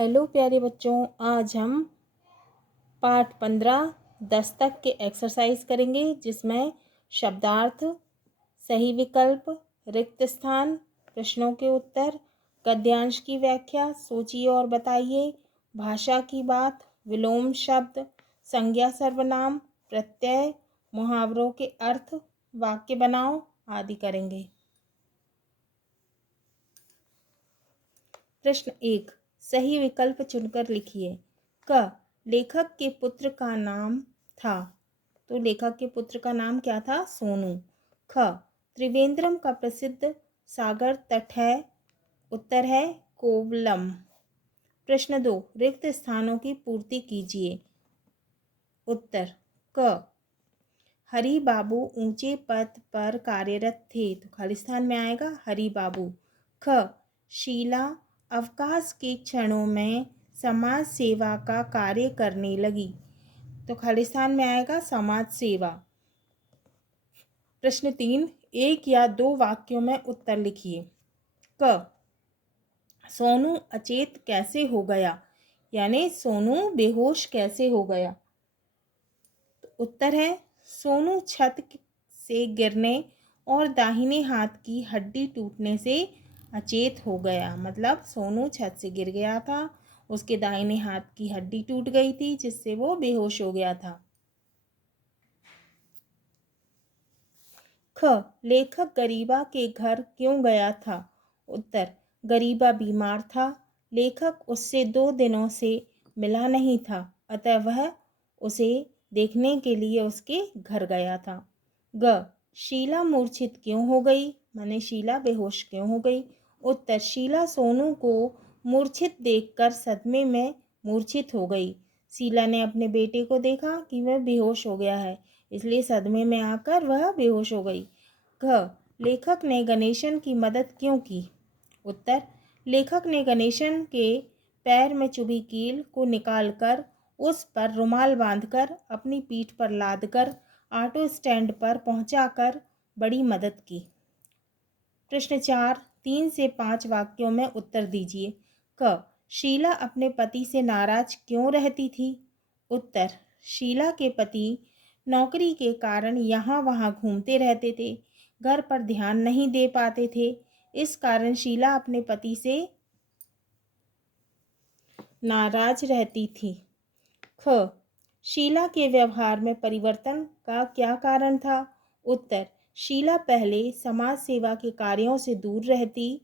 Hello प्यारे बच्चों, आज हम पाठ 15 दस्तक के एक्सरसाइज करेंगे जिसमें शब्दार्थ, सही विकल्प, रिक्त स्थान, प्रश्नों के उत्तर, गद्यांश की व्याख्या, सोचिए और बताइए, भाषा की बात, विलोम शब्द, संज्ञा सर्वनाम, प्रत्यय, मुहावरों के अर्थ, वाक्य बनाओ आदि करेंगे। प्रश्न 1, सही विकल्प चुनकर लिखिए। क, लेखक के पुत्र का नाम था, तो लेखक के पुत्र का नाम क्या था? सोनू। ख, त्रिवेंद्रम का प्रसिद्ध सागर तट है, उत्तर है कोवलम। प्रश्न 2, रिक्त स्थानों की पूर्ति कीजिए। उत्तर क, हरि बाबू ऊंचे पद पर कार्यरत थे, तो खाली स्थान में आएगा हरि बाबू। ख, शीला अवकाश के क्षणों में समाज सेवा का कार्य करने लगी, तो खाली स्थान में आएगा समाज सेवा। प्रश्न 3, एक या दो वाक्यों में उत्तर लिखिए। क, सोनू अचेत कैसे हो गया, यानी सोनू बेहोश कैसे हो गया? तो उत्तर है सोनू छत से गिरने और दाहिने हाथ की हड्डी टूटने से अचेत हो गया। मतलब सोनू छत से गिर गया था, उसके दाहिने हाथ की हड्डी टूट गई थी जिससे वो बेहोश हो गया था। ख, लेखक गरीबा के घर क्यों गया था? उत्तर, गरीबा बीमार था, लेखक उससे 2 दिनों से मिला नहीं था, अतः वह उसे देखने के लिए उसके घर गया था। ग, शीला मूर्छित क्यों हो गई, माने शीला बेहोश क्यों हो गई? उत्तर, शीला सोनू को मूर्छित देखकर सदमे में मूर्छित हो गई। शीला ने अपने बेटे को देखा कि वह बेहोश हो गया है, इसलिए सदमे में आकर वह बेहोश हो गई। घ, लेखक ने गणेशन की मदद क्यों की? उत्तर, लेखक ने गणेशन के पैर में चुभी कील को निकालकर उस पर रुमाल बांधकर अपनी पीठ पर लादकर ऑटो स्टैंड पर पहुंचाकर बड़ी मदद की। प्रश्न 4, 3 से 5 वाक्यों में उत्तर दीजिए। क, शीला अपने पति से नाराज क्यों रहती थी? उत्तर, शीला के पति नौकरी के कारण यहाँ वहाँ घूमते रहते थे, घर पर ध्यान नहीं दे पाते थे, इस कारण शीला अपने पति से नाराज रहती थी। ख, शीला के व्यवहार में परिवर्तन का क्या कारण था? उत्तर, शीला पहले समाज सेवा के कार्यों से दूर रहती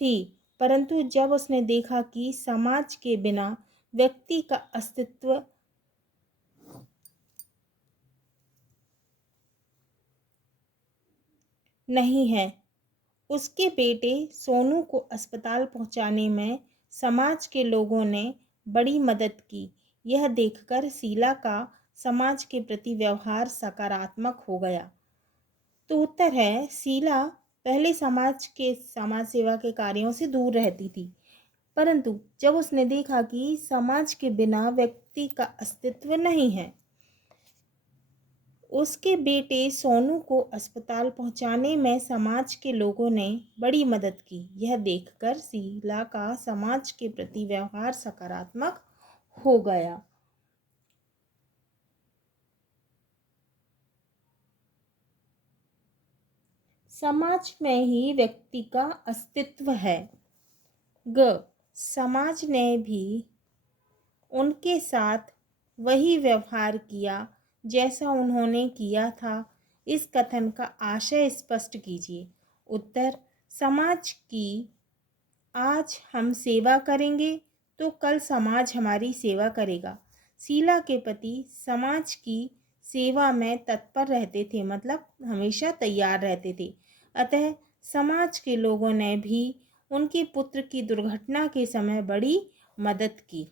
थी, परंतु जब उसने देखा कि समाज के बिना व्यक्ति का अस्तित्व नहीं है, उसके बेटे सोनू को अस्पताल पहुंचाने में समाज के लोगों ने बड़ी मदद की। यह देखकर शीला का समाज के प्रति व्यवहार सकारात्मक हो गया। तो उत्तर है, शीला पहले समाज सेवा के कार्यों से दूर रहती थी, परंतु जब उसने देखा कि समाज के बिना व्यक्ति का अस्तित्व नहीं है, उसके बेटे सोनू को अस्पताल पहुंचाने में समाज के लोगों ने बड़ी मदद की। यह देखकर शीला का समाज के प्रति व्यवहार सकारात्मक हो गया। समाज में ही व्यक्ति का अस्तित्व है। ग, समाज ने भी उनके साथ वही व्यवहार किया जैसा उन्होंने किया था। इस कथन का आशय स्पष्ट कीजिए। उत्तर, समाज की आज हम सेवा करेंगे तो कल समाज हमारी सेवा करेगा। शीला के पति समाज की सेवा में तत्पर रहते थे, मतलब हमेशा तैयार रहते थे, अतः समाज के लोगों ने भी उनके पुत्र की दुर्घटना के समय बड़ी मदद की।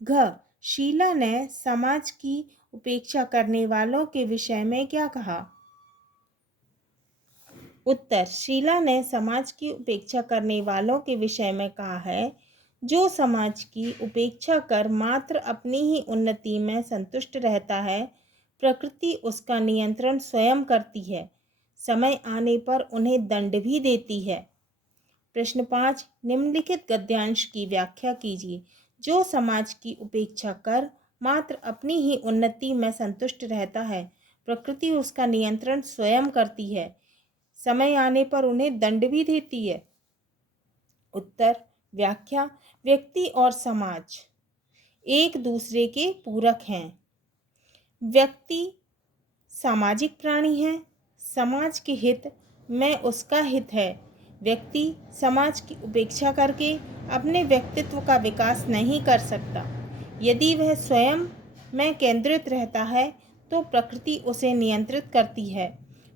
घ, शीला ने समाज की उपेक्षा करने वालों के विषय में क्या कहा? उत्तर, शीला ने समाज की उपेक्षा करने वालों के विषय में कहा है, जो समाज की उपेक्षा कर मात्र अपनी ही उन्नति में संतुष्ट रहता है, प्रकृति उसका नियंत्रण स्वयं करती है, समय आने पर उन्हें दंड भी देती है। प्रश्न 5, निम्नलिखित गद्यांश की व्याख्या कीजिए। जो समाज की उपेक्षा कर मात्र अपनी ही उन्नति में संतुष्ट रहता है, प्रकृति उसका नियंत्रण स्वयं करती है, समय आने पर उन्हें दंड भी देती है। उत्तर। व्याख्या। व्यक्ति और समाज एक दूसरे के पूरक हैं। व्यक्ति सामाजिक प्राणी है, समाज के हित में उसका हित है। व्यक्ति समाज की उपेक्षा करके अपने व्यक्तित्व का विकास नहीं कर सकता। यदि वह स्वयं में केंद्रित रहता है तो प्रकृति उसे नियंत्रित करती है।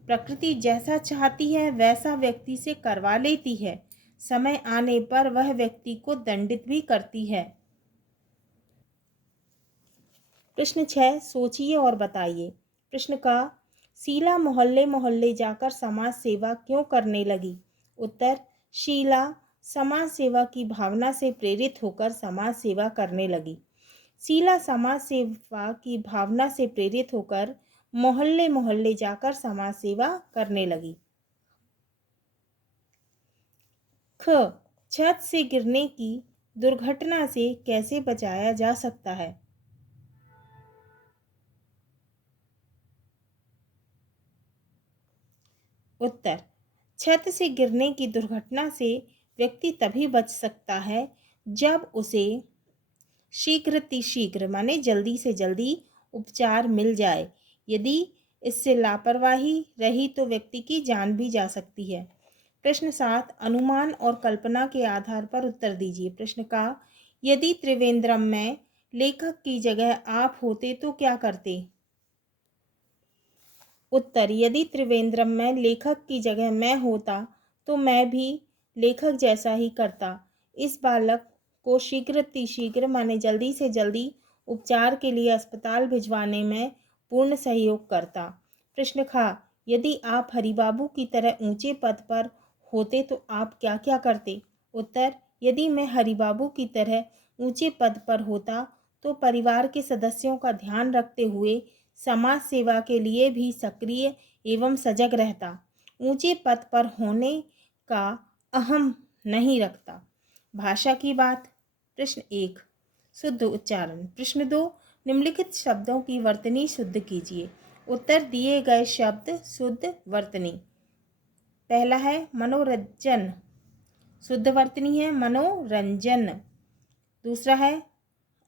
प्रकृति जैसा चाहती है वैसा व्यक्ति से करवा लेती है। समय आने पर वह व्यक्ति को दंडित भी करती है। प्रश्न 6, सोचिए और बताइए। प्रश्न का, शीला मोहल्ले मोहल्ले जाकर समाज सेवा क्यों करने लगी? उत्तर। शीला समाज सेवा की भावना से प्रेरित होकर समाज सेवा करने लगी। शीला समाज सेवा की भावना से प्रेरित होकर मोहल्ले मोहल्ले जाकर समाज सेवा करने लगी। ख, छत से गिरने की दुर्घटना से कैसे बचाया जा सकता है? उत्तर। छत से गिरने की दुर्घटना से व्यक्ति तभी बच सकता है जब उसे शीघ्र माने जल्दी से जल्दी उपचार मिल जाए। यदि इससे लापरवाही रही तो व्यक्ति की जान भी जा सकती है। प्रश्न 7, अनुमान और कल्पना के आधार पर उत्तर दीजिए। प्रश्न का, यदि त्रिवेंद्रम में लेखक की जगह आप होते तो क्या करते? उत्तर। यदि त्रिवेंद्रम में लेखक की जगह मैं होता तो मैं भी लेखक जैसा ही करता। इस बालक को शीघ्र माने जल्दी से जल्दी उपचार के लिए अस्पताल भिजवाने में पूर्ण सहयोग करता। प्रश्न खा, यदि आप हरिबाबू की तरह ऊंचे पद पर होते तो आप क्या क्या करते? उत्तर। यदि मैं हरिबाबू की तरह ऊंचे पद पर होता तो परिवार के सदस्यों का ध्यान रखते हुए समाज सेवा के लिए भी सक्रिय एवं सजग रहता। ऊंचे पद पर होने का अहम नहीं रखता। भाषा की बात। प्रश्न 1, शुद्ध उच्चारण। प्रश्न 2, निम्नलिखित शब्दों की वर्तनी शुद्ध कीजिए। उत्तर दिए गए शब्द शुद्ध वर्तनी। पहला है मनोरंजन, शुद्ध वर्तनी है मनोरंजन। दूसरा है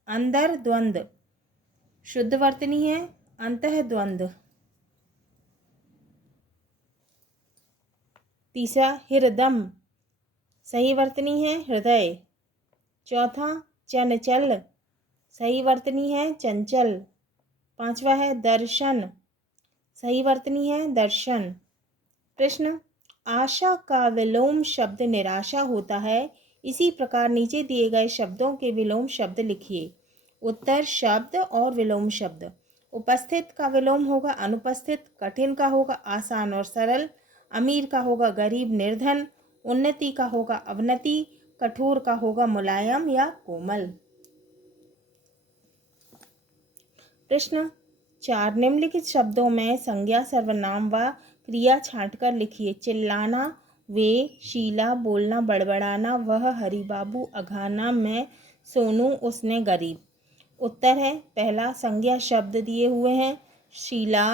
अंदर द्वंद, शुद्ध वर्तनी है अंतः द्वंद। तीसरा हृदम, सही वर्तनी है हृदय। चौथा चंचल, सही वर्तनी है चंचल। पांचवा है दर्शन, सही वर्तनी है दर्शन। प्रश्न, आशा का विलोम शब्द निराशा होता है, इसी प्रकार नीचे दिए गए शब्दों के विलोम शब्द लिखिए। उत्तर शब्द और विलोम शब्द। उपस्थित का विलोम होगा अनुपस्थित, कठिन का होगा आसान और सरल, अमीर का होगा गरीब निर्धन, उन्नति का होगा अवनति, कठोर का होगा मुलायम या कोमल। प्रश्न 4, निम्नलिखित शब्दों में संज्ञा सर्वनाम व क्रिया छांटकर लिखिए। चिल्लाना, वे, शीला, बोलना, बड़बड़ाना, वह, हरिबाबू, अघाना, मैं, सोनू, उसने, गरीब। उत्तर है पहला, संज्ञा शब्द दिए हुए हैं शीला,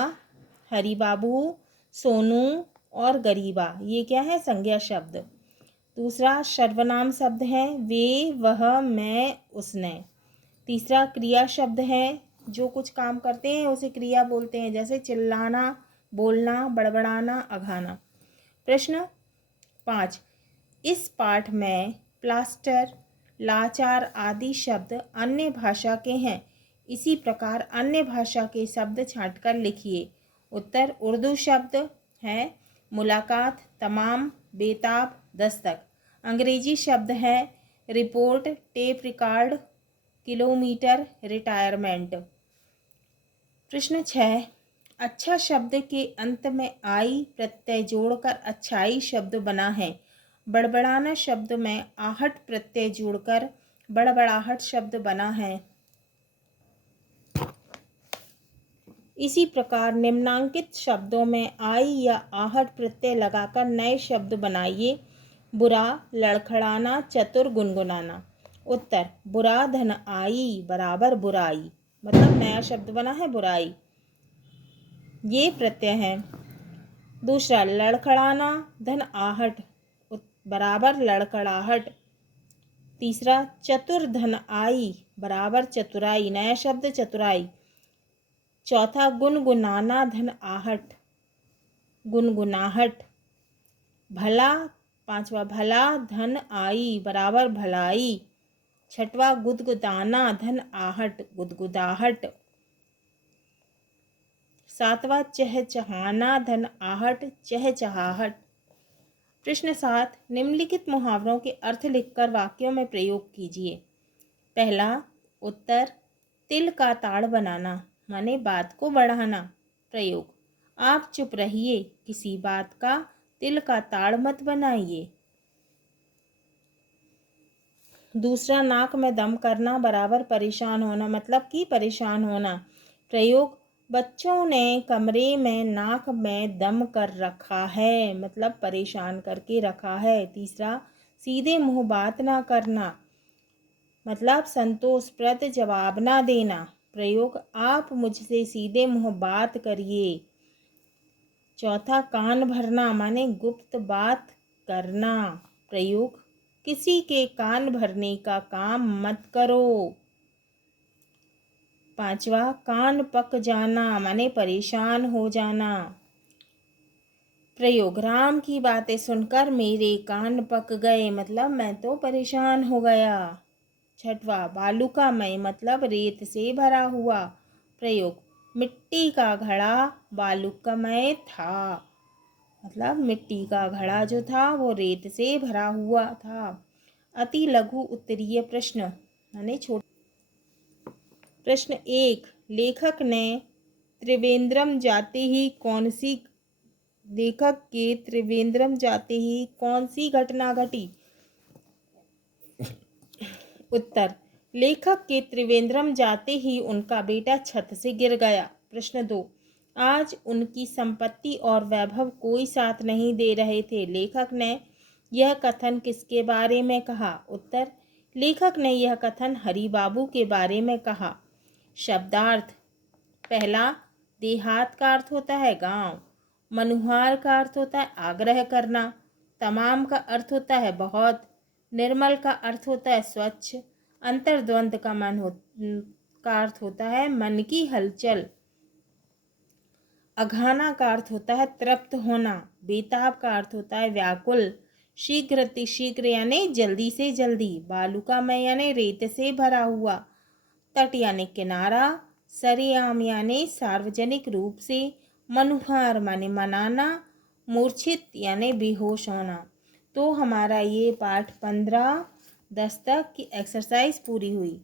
हरिबाबू, सोनू और गरीबा, ये क्या है संज्ञा शब्द। दूसरा सर्वनाम शब्द हैं वे, वह, मैं, उसने। तीसरा क्रिया शब्द है, जो कुछ काम करते हैं उसे क्रिया बोलते हैं, जैसे चिल्लाना, बोलना, बड़बड़ाना, अघाना। प्रश्न 5, इस पाठ में प्लास्टर, लाचार आदि शब्द अन्य भाषा के हैं, इसी प्रकार अन्य भाषा के शब्द छांटकर लिखिए। उत्तर उर्दू शब्द है मुलाकात, तमाम, बेताब, दस्तक। अंग्रेजी शब्द है report, tape record, kilometre, retirement. प्रश्न 6, अच्छा शब्द के अंत में आई प्रत्यय जोड़कर अच्छाई शब्द बना है। बड़बड़ाना शब्द में आहट प्रत्यय जोड़कर बड़बड़ाहट शब्द बना है। इसी प्रकार निम्नांकित शब्दों में आई या आहट प्रत्यय लगाकर नए शब्द बनाइए। बुरा लड़खड़ाना चतुर गुनगुनाना। उत्तर बुरा धन आई बराबर बुराई, मतलब नया शब्द बना है बुराई, ये प्रत्यय है। दूसरा लड़खड़ाना धन आहट बराबर लड़खड़ाहट। तीसरा चतुर धन आई बराबर चतुराई, नया शब्द चतुराई। चौथा गुनगुनाना धन आहट गुनगुनाहट। भला पांचवा भला धन आई बराबर भलाई। छठवा गुदगुदाना धन आहट गुदगुदाहट। सातवां चहचहाना धन आहट चहचहाहट। प्रश्न 7, निम्नलिखित मुहावरों के अर्थ लिखकर वाक्यों में प्रयोग कीजिए। पहला उत्तर तिल का ताड़ बनाना माने बात को बढ़ाना। प्रयोग आप चुप रहिए, किसी बात का तिल का ताड़ मत बनाइए। दूसरा नाक में दम करना बराबर परेशान होना, मतलब कि परेशान होना। प्रयोग बच्चों ने कमरे में नाक में दम कर रखा है, मतलब परेशान करके रखा है। तीसरा सीधे मुंह बात ना करना, मतलब संतोषप्रद जवाब ना देना। प्रयोग आप मुझसे सीधे मुंह बात करिए। चौथा कान भरना माने गुप्त बात करना। प्रयोग किसी के कान भरने का काम मत करो। पांचवा कान पक जाना माने परेशान हो जाना। प्रयोग राम की बातें सुनकर मेरे कान पक गए, मतलब मैं तो परेशान हो गया। छठवा बालूकामय मतलब रेत से भरा हुआ। प्रयोग मिट्टी का घड़ा बालूकामय था, मतलब मिट्टी का घड़ा जो था वो रेत से भरा हुआ था। अति लघु उत्तरीय प्रश्न यानी छोटा। प्रश्न 1, लेखक ने त्रिवेंद्रम जाते ही कौन सी लेखक के त्रिवेंद्रम जाते ही कौन सी घटना घटी? उत्तर लेखक के त्रिवेंद्रम जाते ही उनका बेटा छत से गिर गया। प्रश्न 2, आज उनकी संपत्ति और वैभव कोई साथ नहीं दे रहे थे। लेखक ने यह कथन किसके बारे में कहा? उत्तर लेखक ने यह कथन हरि बाबू के बारे में कहा। शब्दार्थ पहला देहात का अर्थ होता है गांव, मनुहार का अर्थ होता है आग्रह करना, तमाम का अर्थ होता है बहुत, निर्मल का अर्थ होता है स्वच्छ, अंतर्द्वंद का अर्थ होता है मन की हलचल, अघाना का अर्थ होता है तृप्त होना, बेताब का अर्थ होता है व्याकुल, शीघ्र अतिशीघ्र यानी जल्दी से जल्दी, बालूकामय यानी रेत से भरा हुआ, तट यानी किनारा, सरेआम यानी सार्वजनिक रूप से, मनुहार माने मनाना, मूर्छित यानी बेहोश होना। तो हमारा ये पाठ 15 10 तक की एक्सरसाइज पूरी हुई।